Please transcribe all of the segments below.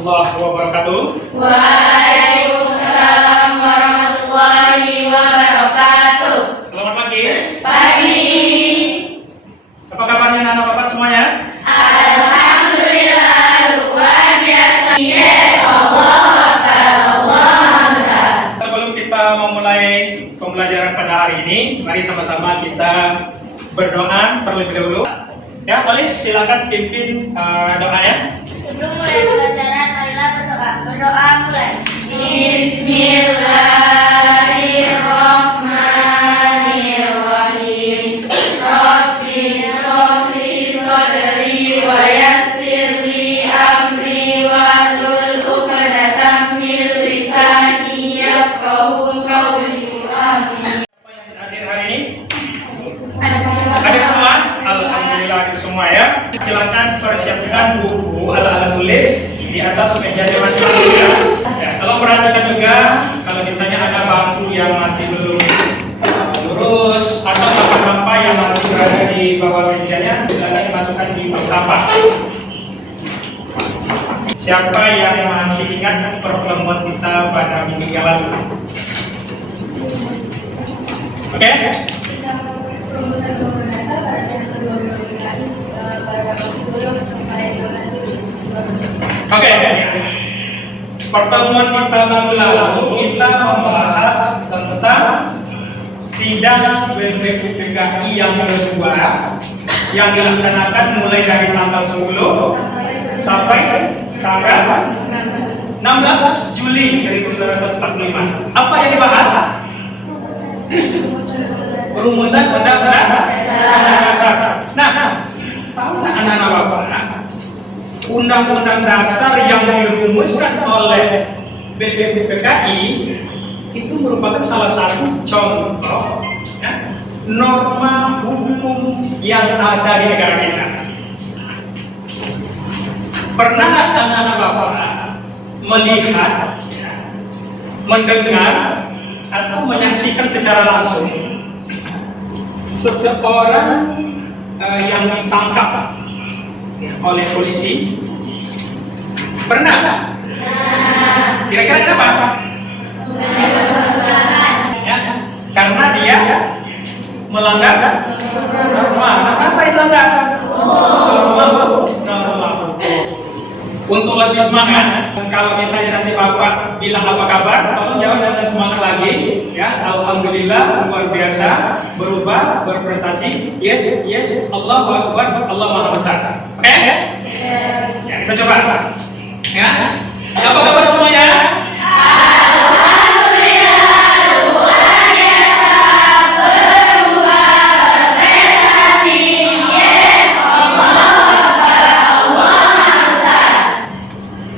warahmatullahi wabarakatuh. Waalaikumsalam warahmatullahi wabarakatuh. Selamat pagi. Pagi. Apa kabarnya anak bapak semuanya? Alhamdulillah luar biasa. Sebelum kita memulai pembelajaran pada hari ini, mari sama-sama kita berdoa terlebih dahulu. Ya, Polis silakan pimpin doanya. Sebelum mulai pembelajaran, marilah berdoa. Berdoa mulai. Bismillahirrahmanirrahim. Rabbi sholli sadri wa yassirli amri wahlul 'uqdatam min lisani yafqahu qawli. Amin. Siapa yang hadir hari ini? Hadir semua? Alhamdulillah hadir semua ya. Silakan persiapkan buku alat-alat tulis di atas meja masing-masing ya. Kalau perhatikan juga, kalau misalnya ada bangku yang masih belum lurus atau sampah-sampah yang masih berada di bawah mejanya, silakan dimasukkan di bak sampah. Siapa yang masih ingat pertemuan kita pada minggu yang lalu? Oke? Oke. Pertemuan kita minggu lalu kita membahas tentang sidang BPPKI yang kedua yang dilaksanakan mulai dari tanggal 10 sampai tanggal 16 Juli 1945. Apa yang dibahas? Rumusan undang-undang dasar. Nah, tahu nggak anak-anak bapak? Undang-undang dasar yang dirumuskan oleh BPPKI itu merupakan salah satu contoh ya, norma hukum yang ada di negara kita. Pernah nggak anak-anak bapak melihat, ya, mendengar atau menyaksikan secara langsung seseorang yang ditangkap oleh polisi? Pernah nggak? Kira-kira kenapa? Ya, karena dia melanggar norma. Apa yang melanggar? Norma. Untuk lebih semangat, kalau misalnya nanti bapak bilang apa kabar, tolong jawab dengan semangat lagi. Ya, alhamdulillah luar biasa, berubah, berprestasi. Yes, yes, Allahu Akbar, Allah Maha Besar. Oke? Ya, kita coba. Ya, apa kabar semuanya?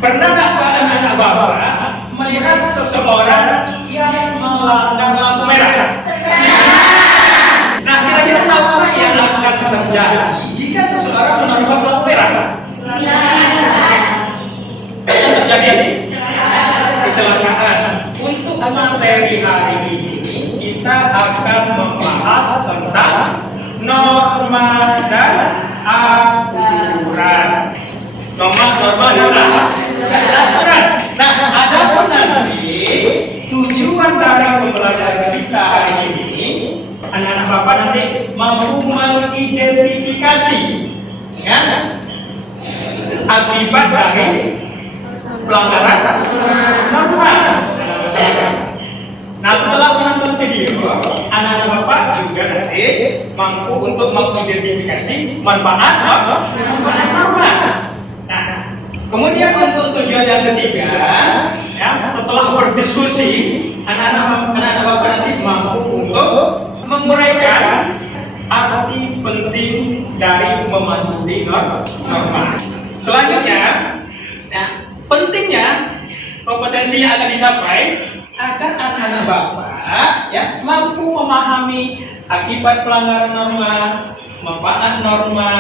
Pernah nggak anak-anak bapak melihat seseorang yang melanggar lampu merah? Nah, kira-kira apa yang akan terjadi jika seseorang menerobos lampu merah? Terjadi kecelakaan. Untuk materi hari ini kita akan membahas tentang norma dan aturan. Norma dan aturan. Nah, ada pun nanti tujuan dari pembelajaran kita hari ini, anak-anak bapak nanti mampu mengidentifikasi ya, akibat dari pelanggaran norma. Nah, setelah menonton video, anak-anak bapak juga nanti mampu untuk mengidentifikasi manfaat norma. Nah, kemudian untuk tujuan yang ketiga, ya, setelah berdiskusi, anak-anak bapak nanti mampu untuk menguraikan arti penting dari mematuhi norma. Selanjutnya, nah, pentingnya kompetensi yang akan dicapai agar anak-anak bapak ya mampu memahami akibat pelanggaran norma, manfaat norma,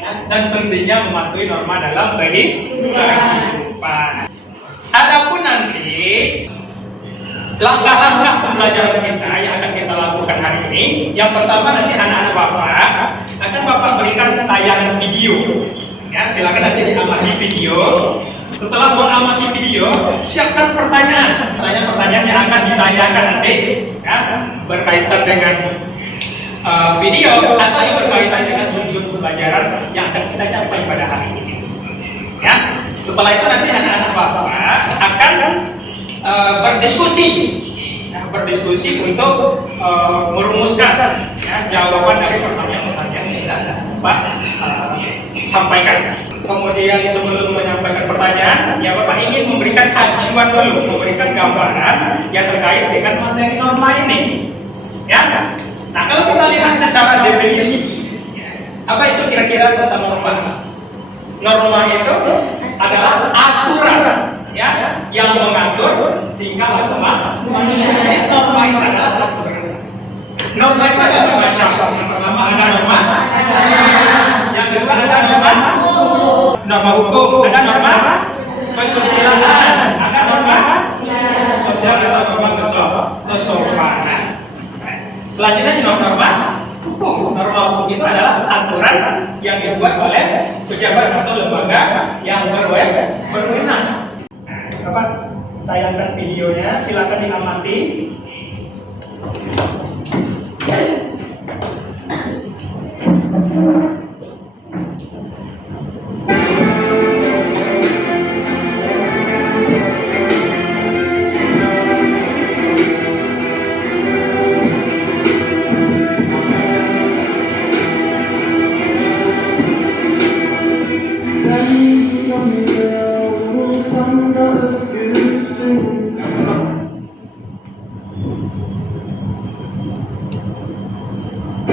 ya, dan tentunya mematuhi norma dalam kehidupan. Adapun nanti langkah-langkah pembelajaran kita yang akan kita lakukan hari ini, yang pertama nanti anak-anak bapak akan bapak berikan tayangan video. Ya, silakan nanti diamati video Setelah mengamati video, siapkan pertanyaan. Pertanyaan yang akan ditanyakan nanti, ya, berkaitan dengan video atau yang berkaitan dengan tujuan pembelajaran yang akan kita capai pada hari ini. Ya, setelah itu nanti anak-anak bapak akan berdiskusi, ya, berdiskusi untuk merumuskan, ya, jawaban dari pertanyaan-pertanyaan yang sudah Bapak sampaikan. Kemudian sebelum menyampaikan pertanyaan, ya Bapak ingin memberikan acuan dulu, memberikan gambaran yang terkait dengan materi norma ini. Ya, nah kalau kita lihat secara definisi, apa itu kira-kira tentang norma? Norma itu adalah aturan, ya, yang mengatur tingkah laku manusia. Norma itu adalah aturan. Norma itu ada berapa macam? Yang pertama ada norma, yang kedua ada norma hukum, ada norma kesusilaan, ada norma sosial atau norma kesopanan. Selanjutnya norma hukum. Norma hukum itu adalah aturan yang dibuat oleh pejabat atau lembaga yang berwenang. Bapak tayangkan videonya, silakan diamati.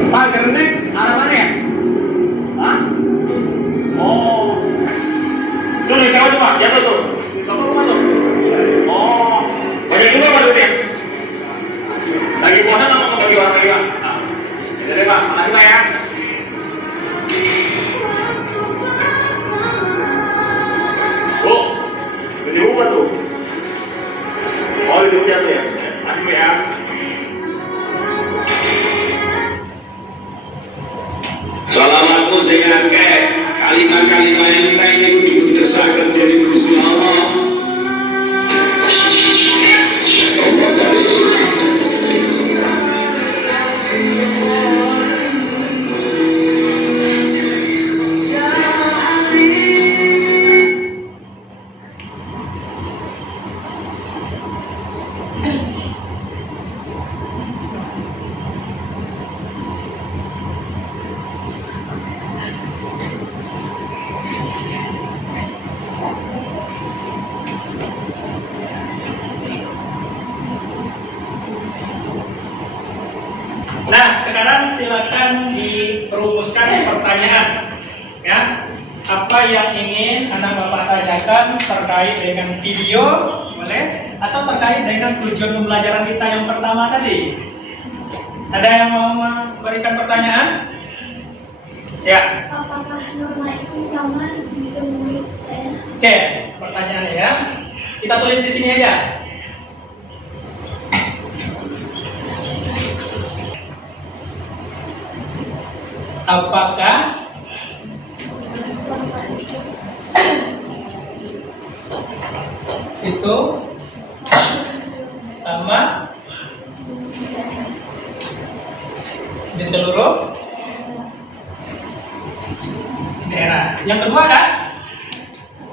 Pak Gerendek, arah mana ya? Hah? Oh. Lu naik cewek tuh Pak, jatuh tuh. Kamu rumah tuh? Oh. Bagi dulu Pak duitnya? Lagi puasa nggak mau bagi orang lagi Pak? Nah. Jadi deh Pak, makasih Pak ya. Bu, beli rumah tuh. Oh, itu dia tuh ya. Makasih ya. Salawatku sing akeh, kalimat-kalimat yang lain itu diberdasarkan dari Gusti Allah. Nah, sekarang silakan dirumuskan pertanyaan, ya. Apa yang ingin anak bapak tanyakan terkait dengan video, boleh? Atau terkait dengan tujuan pembelajaran kita yang pertama tadi? Ada yang mau memberikan pertanyaan? Ya. Apakah norma itu sama di semua daerah? Oke, pertanyaannya ya. Kita tulis di sini aja. Apakah itu sama di seluruh daerah? Yang kedua kan?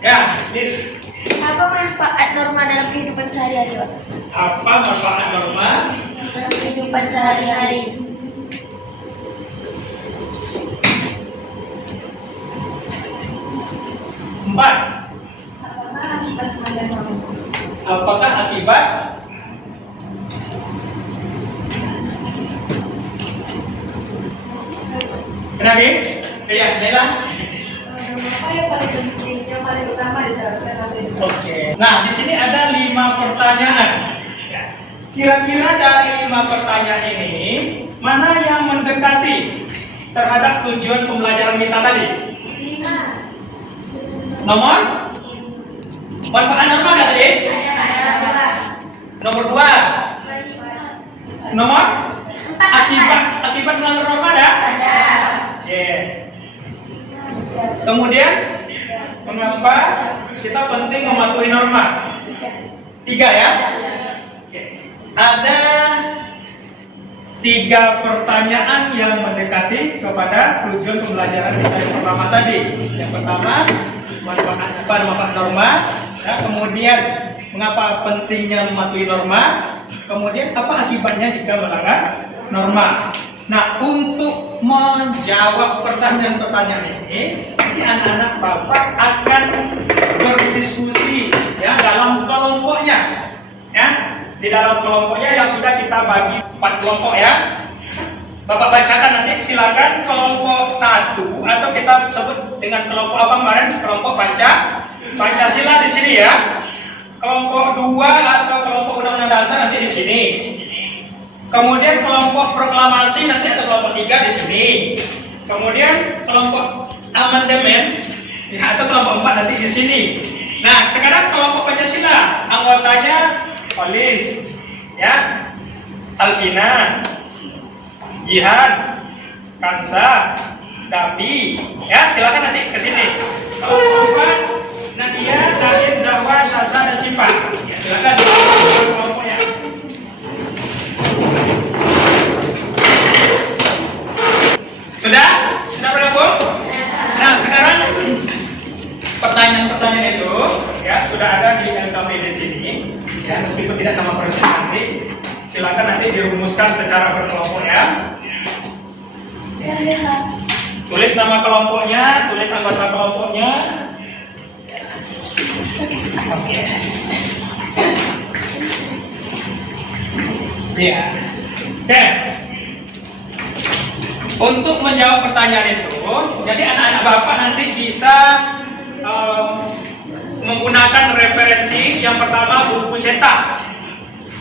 Ya, Miss. Apa manfaat norma dalam kehidupan sehari-hari, Pak? Apa manfaat norma Dalam kehidupan sehari-hari. Empat. Apakah akibat melanggar norma? Apakah akibat kenapa? Iya, Nela. Apa yang paling penting, yang paling utama diterapkan dalam Oke. Nah, di sini ada 5 pertanyaan. Ya. Kira-kira dari 5 pertanyaan ini, mana yang mendekati terhadap tujuan pembelajaran kita tadi? 5. Nomor? Manfaat norma ada tadi? Nomor 2. Nomor? Akibat melanggar norma ada? Oke. Kemudian, mengapa kita penting mematuhi norma. 3 ya. Oke. Ada 3 pertanyaan yang mendekati kepada tujuan pembelajaran kita yang pertama tadi. Yang pertama, manfaat norma. Ya, kemudian, mengapa pentingnya mematuhi norma? Kemudian, apa akibatnya jika melanggar norma? Nah, untuk menjawab pertanyaan-pertanyaan ini anak-anak Bapak akan berdiskusi ya dalam kelompoknya. Ya, di dalam kelompoknya yang sudah kita bagi 4 kelompok ya. Bapak bacakan nanti, silakan kelompok 1 atau kita sebut dengan kelompok apa kemarin? Kelompok Pancasila di sini ya. Kelompok 2 atau kelompok Undang-Undang Dasar nanti di sini. Kemudian kelompok proklamasi nanti ada kelompok 3 di sini. Kemudian kelompok amandemen ya, atau kelompok 4 nanti di sini. Nah, sekarang kelompok Pancasila anggotanya Polis, ya, Alpina, Jihad, Kansa, Dapi, ya silakan nanti ke sini. Kelompok 4 Nadia, Nadine, Zahwa, Sasa dan Sipa. Ya, silakan kelompoknya. Sudah? Sudah bergabung? Nah, sekarang pertanyaan-pertanyaan itu ya sudah ada di LKP di sini. Ya, meskipun tidak sama persis nanti, silakan nanti dirumuskan secara berkelompok ya. Tulis nama kelompoknya, tulis anggota kelompoknya. Oke. Ya. Oke. Untuk menjawab pertanyaan itu, jadi anak-anak Bapak nanti bisa menggunakan referensi. Yang pertama buku cetak.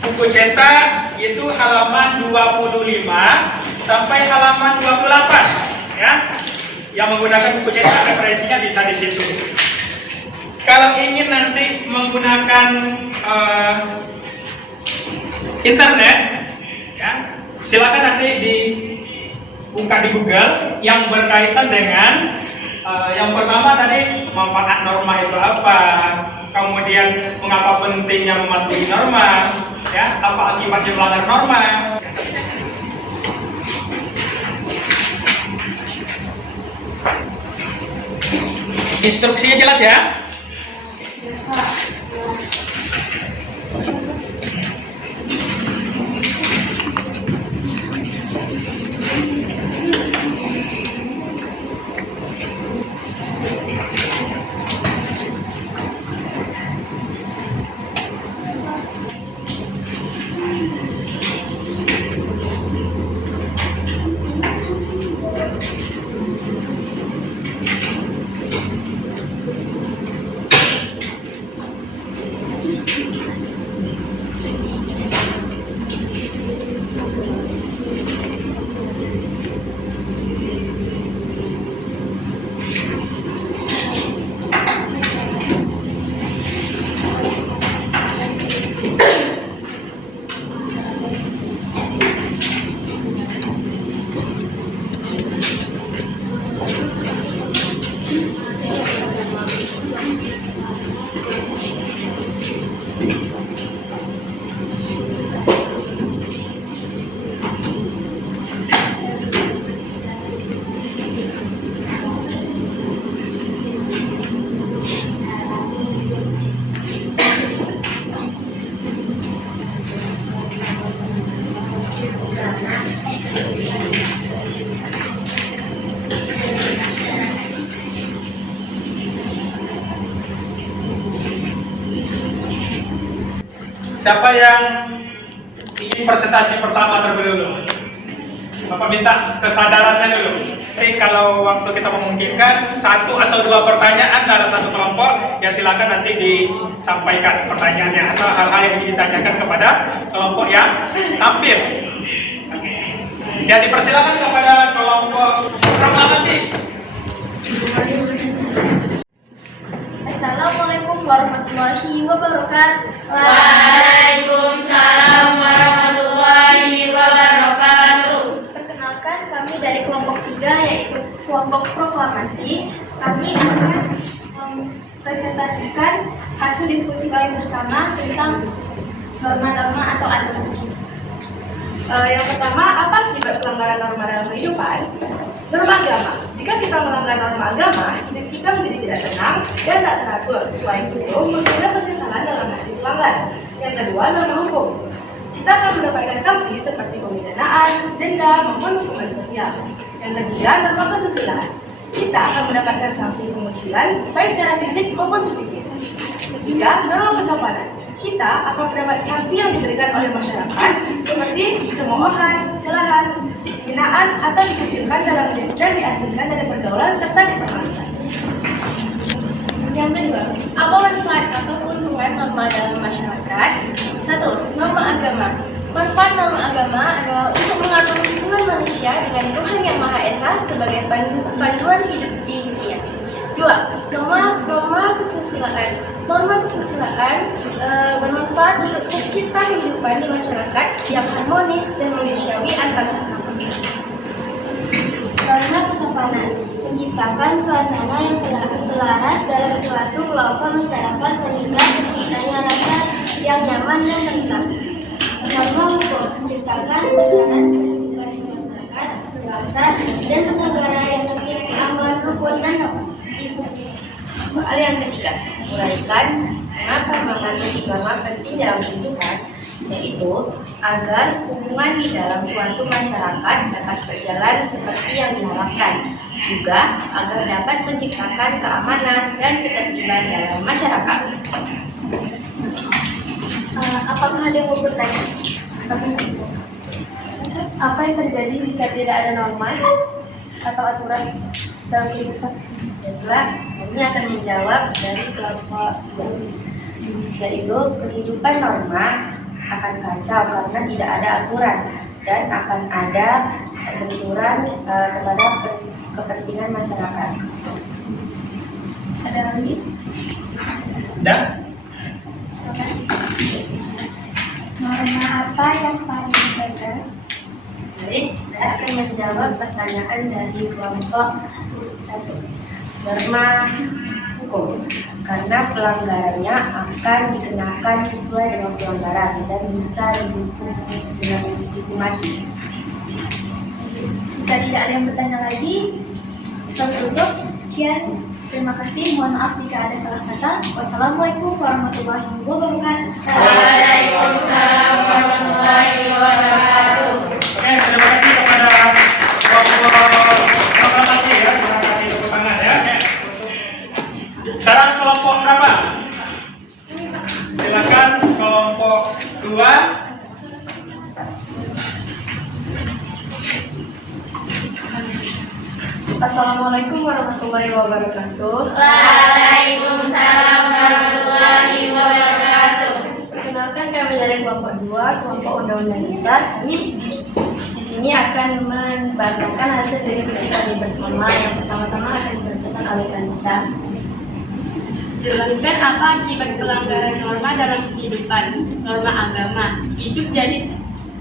Buku cetak itu halaman 25 sampai halaman 28 ya. Yang menggunakan buku cetak referensinya bisa di situ. Kalau ingin nanti menggunakan internet ya, silakan nanti dibuka di Google yang berkaitan dengan yang pertama tadi manfaat norma itu apa, kemudian mengapa pentingnya mematuhi norma, ya, apa akibatnya melanggar norma. Instruksinya jelas ya? Siapa yang ingin presentasi pertama terlebih dulu? Bapak minta kesadarannya dulu. Jadi kalau waktu kita memungkinkan 1 atau 2 pertanyaan dalam satu kelompok, ya silakan nanti disampaikan pertanyaannya atau hal-hal yang ingin ditanyakan kepada kelompok yang tampil. Jadi persilakan kepada kelompok proklamasi. Assalamualaikum warahmatullahi wabarakatuh. Waalaikumsalam warahmatullahi wabarakatuh. Perkenalkan, kami dari kelompok 3 yaitu kelompok proklamasi. Kami akan presentasikan hasil diskusi kami bersama tentang norma-norma atau aturan. Yang pertama, apa akibat pelanggaran norma dalam kehidupan? Norma agama. Jika kita melanggar norma agama, hidup kita menjadi tidak tenang dan tak teratur. Selain itu, mungkin kesalahan dalam arti pelanggaran. Yang kedua, norma hukum. Kita akan mendapatkan sanksi seperti pemidanaan, denda, maupun hukuman sosial. Yang ketiga, norma kesusilaan. Kita akan mendapatkan sanksi pengucilan, baik secara fisik maupun psikis. Ketiga, norma kesopanan. Kita akan mendapat sanksi yang diberikan oleh masyarakat seperti cemoohan, celahan, hinaan, atau dikucilkan dalam hidup dan diasingkan dari pergaulan serta dipermalukan. Yang kedua, apa manfaat atau keuntungan norma dalam masyarakat? 1. Norma agama. Manfaat norma agama adalah untuk mengatur hubungan manusia dengan Tuhan Yang Maha Esa sebagai panduan hidup di dunia. 2. Norma kesusilaan. Norma kesusilaan bermanfaat untuk mencipta kehidupan di masyarakat yang harmonis dan manusiawi antara sesama. Norma kesopanan menciptakan suasana yang selaras dalam suatu kelompok masyarakat sehingga terciptanya rasa yang nyaman dan tentram. Norma hukum menciptakan tatanan kehidupan di masyarakat, berbangsa, dan bernegara yang tertib, aman, rukun, dan normatif. Soal yang ketiga, uraikan mengapa mengatur agama penting dalam kehidupan, yaitu agar hubungan di dalam suatu masyarakat dapat berjalan seperti yang diharapkan, juga agar dapat menciptakan keamanan dan ketertiban dalam masyarakat. Apakah ada yang mau bertanya? Apa yang terjadi jika tidak ada norma atau aturan dalam kehidupan? Baiklah, kami akan menjawab dari kelompok yaitu kehidupan norma akan kacau karena tidak ada aturan dan akan ada benturan kepada kepentingan masyarakat. Ada lagi? Sudah? Norma apa yang paling tegas? Baik, saya akan menjawab pertanyaan dari kelompok 1. Norma hukum, karena pelanggarannya akan dikenakan sesuai dengan pelanggaran dan bisa dihukum dengan hukuman mati. Jika tidak ada yang bertanya lagi, kita tutup. Sekian, terima kasih. Mohon maaf jika ada salah kata. Wassalamualaikum warahmatullahi wabarakatuh. Waalaikumsalam warahmatullahi wabarakatuh. Oke, terima kasih kepada kelompok proklamasi ya. Terima kasih tepuk tangan ya. Sekarang kelompok berapa? Silakan kelompok 2. Assalamualaikum warahmatullahi wabarakatuh. Waalaikumsalam warahmatullahi wabarakatuh. Perkenalkan, kami dari kelompok 2, kelompok undang-undang dasar. Kami di sini akan membacakan hasil diskusi kami bersama. Yang pertama-tama akan dibacakan oleh Kanisa. Jelaskan apa akibat pelanggaran norma dalam kehidupan. Norma agama. Hidup jadi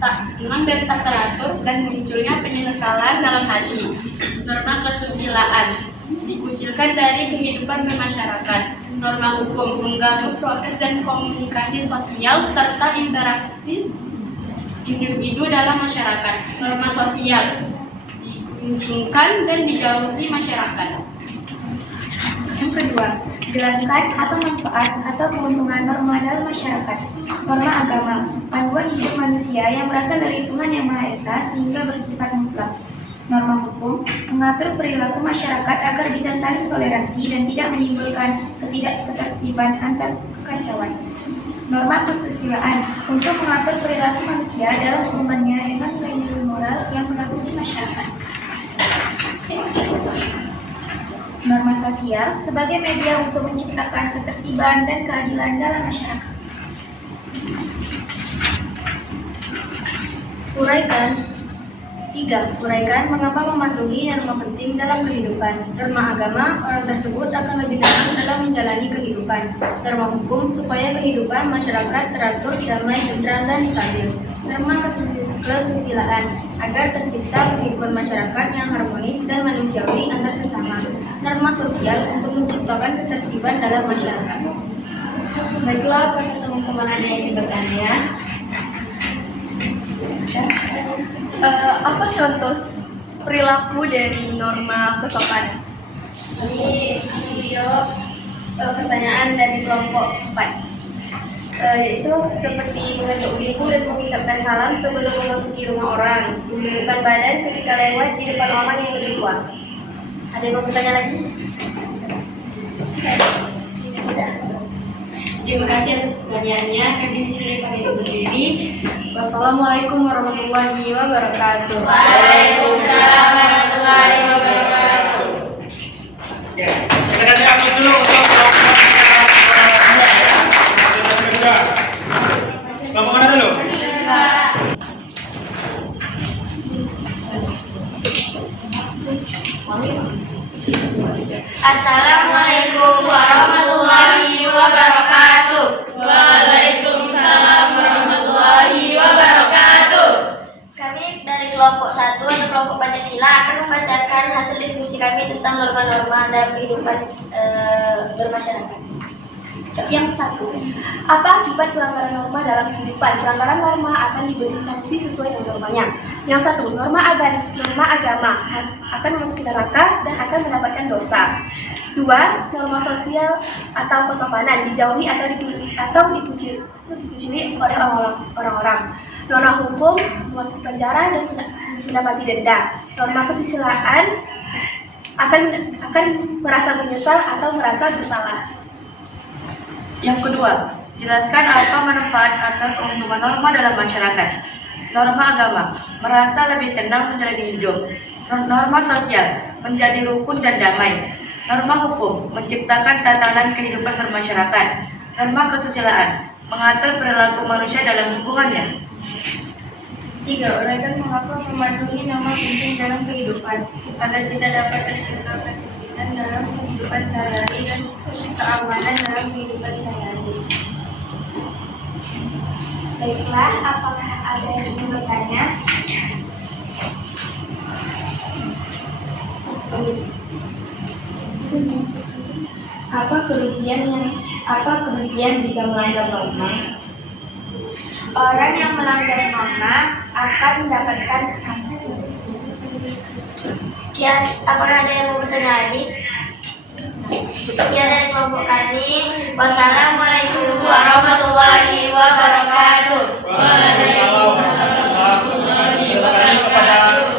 tak tenang dan tak teratur dan munculnya penyesalan dalam hati. Norma kesusilaan. Dikucilkan dari kehidupan bermasyarakat. Norma hukum. Mengganggu proses dan komunikasi sosial serta interaksi individu dalam masyarakat. Norma sosial. Digunjingkan dan dijauhi masyarakat. Yang kedua, jelaskan atau manfaat atau keuntungan norma dalam masyarakat. Norma agama, panduan hidup manusia yang berasal dari Tuhan Yang Maha Esa sehingga bersifat mutlak. Norma hukum, mengatur perilaku masyarakat agar bisa saling toleransi dan tidak menimbulkan ketidaktertiban antar kekacauan. Norma kesusilaan, untuk mengatur perilaku manusia dalam hubungannya dengan nilai-nilai moral yang menaungi masyarakat. Norma sosial sebagai media untuk menciptakan ketertiban dan keadilan dalam masyarakat. Uraikan. 3. Uraikan mengapa mematuhi norma penting dalam kehidupan. Norma agama, orang tersebut akan lebih tenang dalam menjalani kehidupan. Norma hukum, supaya kehidupan masyarakat teratur, damai, tentram, dan stabil. Norma kesusilaan agar tercipta kehidupan masyarakat yang harmonis dan manusiawi antar sesama. Norma sosial untuk menciptakan ketertiban dalam masyarakat. Baiklah, apakah teman-teman ada yang ingin bertanya? Apa contoh perilaku dari norma kesopanan? Ini video pertanyaan dari kelompok 4. Yaitu seperti mengetuk pintu dan mengucapkan salam sebelum memasuki rumah orang, menundukkan badan ketika lewat di depan orang yang lebih tua. Ada yang mau bertanya lagi? Ini sudah. Terima kasih atas pertanyaannya. Kami di sini pamit undur diri. Wassalamualaikum warahmatullahi wabarakatuh. Waalaikumsalam warahmatullahi wabarakatuh. Ya, kita kasih aplaus dulu untuk kelompok mana dulu? Assalamualaikum warahmatullahi wabarakatuh. Waalaikumsalam warahmatullahi wabarakatuh. Kami dari kelompok 1 atau kelompok Pancasila akan membacakan hasil diskusi kami tentang norma-norma dalam kehidupan bermasyarakat. Yang 1, apa akibat pelanggaran norma dalam kehidupan? Pelanggaran norma akan diberi sanksi sesuai dengan normanya. Yang 1, norma agama akan memasuki neraka dan akan mendapatkan dosa. 2, norma sosial atau kesopanan dijauhi atau dikucili oleh orang-orang. Norma hukum masuk penjara dan mendapati denda. Norma kesusilaan akan merasa menyesal atau merasa bersalah. Yang kedua, jelaskan apa manfaat atau keuntungan norma dalam masyarakat. Norma agama, merasa lebih tenang menjalani hidup. Norma sosial, menjadi rukun dan damai. Norma hukum, menciptakan tatanan kehidupan bermasyarakat. Norma kesusilaan, mengatur perilaku manusia dalam hubungannya. 3, uraikan mengapa mematuhi norma penting dalam kehidupan agar kita dapat tercipta ketertiban dalam kehidupan sehari-hari dan keamanan dalam kehidupan sehari-hari. Baiklah, apakah ada yang ingin bertanya? Apa kerugian jika melanggar norma? Orang yang melanggar norma akan mendapatkan sanksi. Sekian, apakah ada yang mau bertanya lagi? Sekian dari kelompok kami. Wassalamualaikum warahmatullahi wabarakatuh. Waalaikumsalam warahmatullahi wabarakatuh.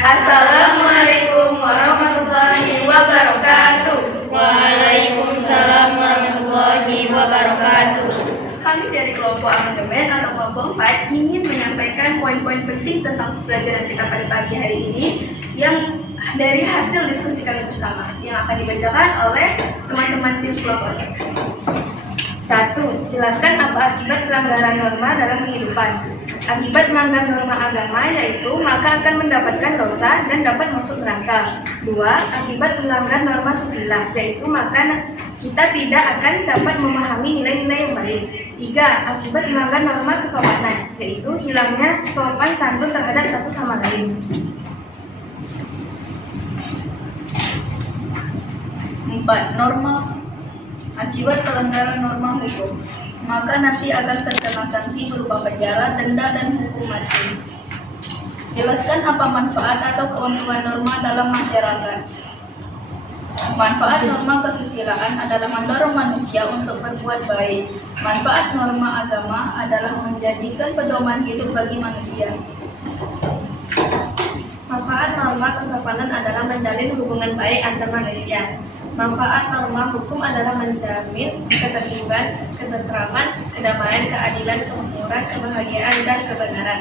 Assalamualaikum warahmatullahi wabarakatuh. Waalaikumsalam warahmatullahi wabarakatuh. Kami dari kelompok amandemen atau kelompok 4 ingin menyampaikan poin-poin penting tentang pelajaran kita pada pagi hari ini yang dari hasil diskusi kami bersama yang akan dibacakan oleh teman-teman tim kelompok 1. Jelaskan apa akibat pelanggaran norma dalam kehidupan. Akibat melanggar norma agama yaitu maka akan mendapatkan dosa dan dapat masuk neraka. 2. Akibat melanggar norma susila yaitu maka kita tidak akan dapat memahami nilai-nilai yang baik. 3. Akibat melanggar norma kesopanan yaitu hilangnya sopan santun terhadap satu sama lain. 4. Norma akibat pelanggaran norma hukum, maka nanti akan terkena sanksi berupa penjara, denda, dan hukum mati. Jelaskan apa manfaat atau keuntungan norma dalam masyarakat. Manfaat norma kesusilaan adalah mendorong manusia untuk berbuat baik. Manfaat norma agama adalah menjadikan pedoman hidup bagi manusia. Manfaat norma kesopanan adalah menjalin hubungan baik antar manusia. Manfaat norma hukum adalah menjamin ketertiban, ketentraman, kedamaian, keadilan, kemakmuran, kebahagiaan, dan kebenaran.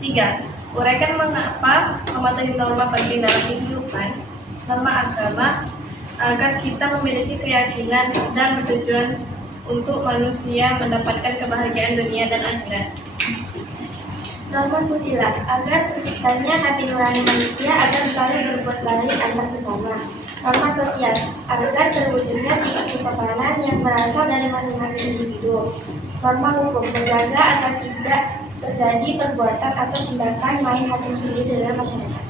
3. Uraikan mengapa mematuhi norma penting dalam kehidupan. Norma agama agar kita memiliki keyakinan dan bertujuan untuk manusia mendapatkan kebahagiaan dunia dan akhirat. Norma susila, agar terciptanya hati nurani manusia agar saling berbuat baik antar sesama. Norma sosial, agar terwujudnya sifat kesopanan yang berasal dari masing-masing individu. Norma hukum, menjaga agar tidak terjadi perbuatan atau tindakan main hakim sendiri dalam masyarakat.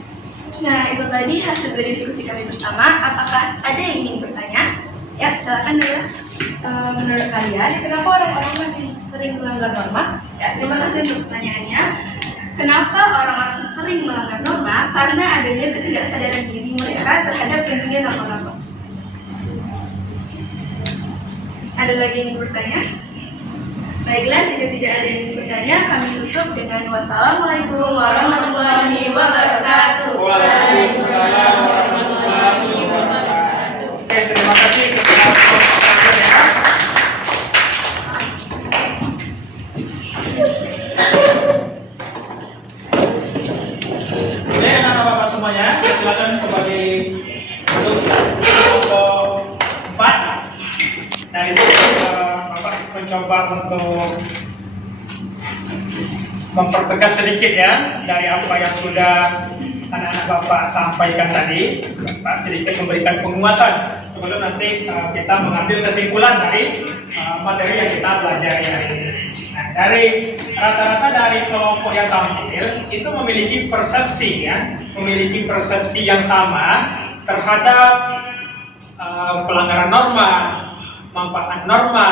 Nah, itu tadi hasil dari diskusi kami bersama. Apakah ada yang ingin bertanya? Ya, silakan dulu. Menurut kalian, kenapa orang-orang masih sering melanggar norma? Ya, terima kasih untuk pertanyaannya. Kenapa orang-orang sering melanggar norma? Karena adanya ketidaksadaran diri mereka terhadap pentingnya norma-norma. Ada lagi yang ingin bertanya? Baiklah, jika tidak ada yang ingin bertanya, kami tutup dengan wassalamualaikum warahmatullahi wabarakatuh. Waalaikumsalam warahmatullahi wabarakatuh. Oke, terima kasih kepada peserta ya. Oke, anak-anak bapak semuanya, silakan kembali duduk untuk 4. Nah, di sini bapak mencoba untuk mempertegas sedikit ya dari apa yang sudah anak-anak bapak sampaikan tadi. Bapak sedikit memberikan penguatan sebelum nanti kita mengambil kesimpulan dari materi yang kita pelajari hari ini. Nah, dari rata-rata dari kelompok yang tampil itu memiliki persepsi ya, memiliki persepsi yang sama terhadap pelanggaran norma, manfaat norma,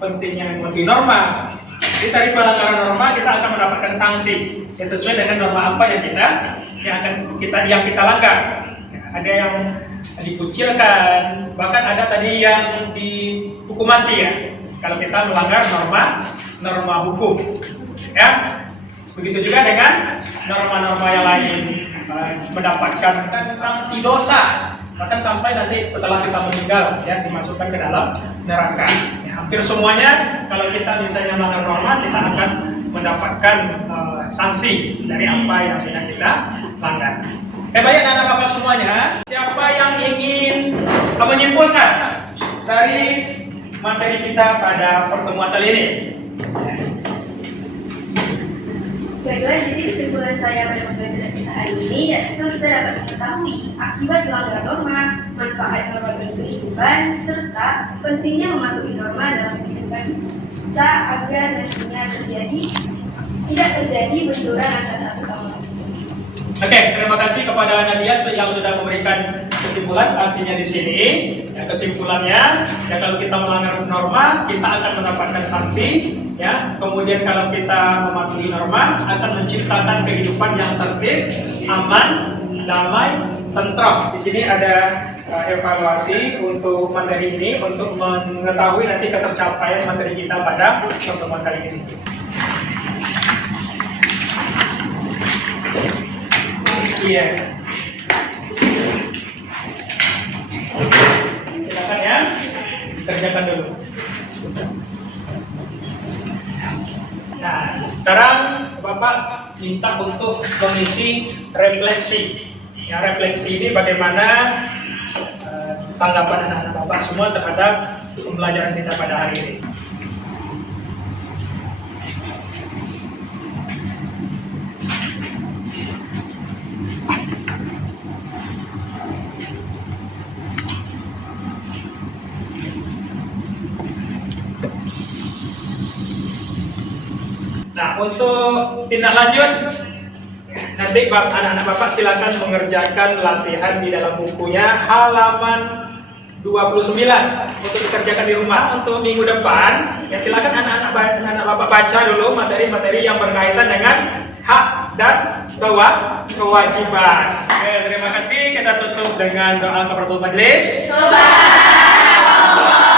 pentingnya mengerti norma. Jadi dari pelanggaran norma kita akan mendapatkan sanksi yang sesuai dengan norma apa yang kita langgar. Ada yang dikucilkan, bahkan ada tadi yang dihukum mati ya kalau kita melanggar norma hukum. Ya, begitu juga dengan norma-norma yang lain mendapatkan sanksi dosa, bahkan sampai nanti setelah kita meninggal ya dimasukkan ke dalam neraka. Ya, hampir semuanya kalau kita misalnya melanggar norma kita akan mendapatkan sanksi dari apa yang sudah kita langgar. Baik anak-anak bapak semuanya, siapa yang ingin menyimpulkan dari materi kita pada pertemuan kali ini? Baiklah, jadi kesimpulan saya pada pembelajaran kita hari ini yaitu kita dapat mengetahui akibat pelanggaran norma, manfaat norma bagi kehidupan, serta pentingnya mematuhi norma dalam kehidupan kita agar nantinya tidak terjadi benturan antara satu sama lain. Oke, terima kasih kepada Nadia yang sudah memberikan kesimpulan. Artinya di sini ya, kesimpulannya ya kalau kita melanggar norma kita akan mendapatkan sanksi ya. Kemudian kalau kita mematuhi norma akan menciptakan kehidupan yang tertib, aman, damai, tentram. Di sini ada evaluasi untuk materi ini untuk mengetahui nanti ketercapaian materi kita pada pertemuan kali ini. Iya. Silakan ya, dikerjakan dulu. Nah, sekarang Bapak minta untuk mengisi refleksi. Ya, refleksi ini bagaimana tanggapan anak-anak Bapak semua terhadap pembelajaran kita pada hari ini. Nah, untuk tindak lanjut, nanti anak-anak Bapak silakan mengerjakan latihan di dalam bukunya halaman 29 untuk dikerjakan di rumah. Untuk minggu depan, ya silakan anak-anak Bapak baca dulu materi-materi yang berkaitan dengan hak dan kewajiban. Oke, terima kasih. Kita tutup dengan doa kafaratul majelis. Subhanallah.